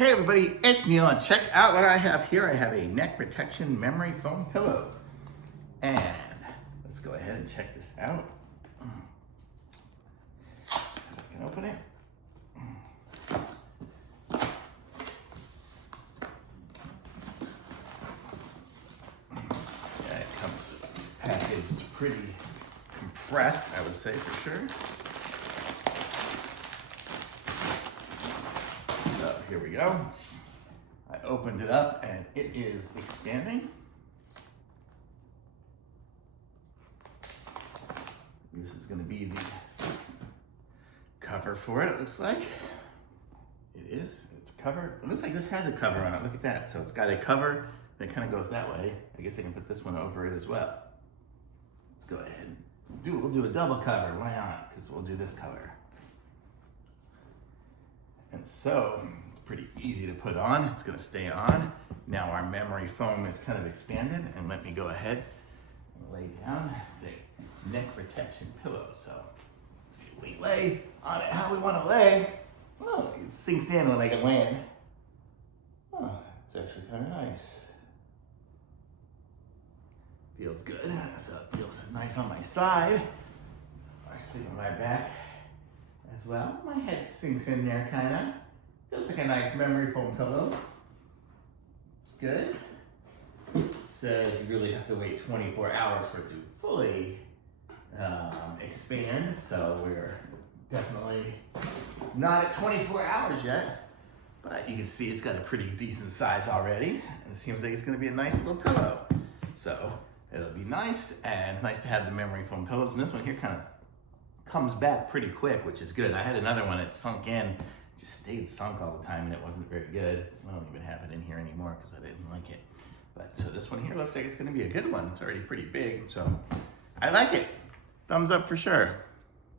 Hey everybody, it's Neil, and check out what I have here. I have a neck protection memory foam pillow. And let's go ahead and check this out. I can open it. Yeah, it comes packaged pretty compressed, I would say for sure. So here we go. I opened it up and it is expanding. This is going to be the cover for it, it looks like. It is. It's cover. It looks like this has a cover on it. Look at that. So it's got a cover that kind of goes that way. I guess I can put this one over it as well. Let's go ahead and we'll do a double cover. Why not? Because we'll do this cover. And so it's pretty easy to put on. It's going to stay on. Now our memory foam is kind of expanded, and let me go ahead and lay down. It's a neck protection pillow. So we lay on it how we want to lay. Oh, it sinks in when I can land. Oh, it's actually kind of nice. Feels good. So it feels nice on my side. I sleep on my back as well. My head sinks in there kind of. Feels like a nice memory foam pillow. It's good. Says you really have to wait 24 hours for it to fully expand. So we're definitely not at 24 hours yet. But you can see it's got a pretty decent size already. And it seems like it's going to be a nice little pillow. So it'll be nice, and nice to have the memory foam pillows. And this one here kind of comes back pretty quick, which is good. I had another one that sunk in, just stayed sunk all the time, and it wasn't very good. I don't even have it in here anymore because I didn't like it. But so this one here looks like it's going to be a good one. It's already pretty big, so I like it. Thumbs up for sure.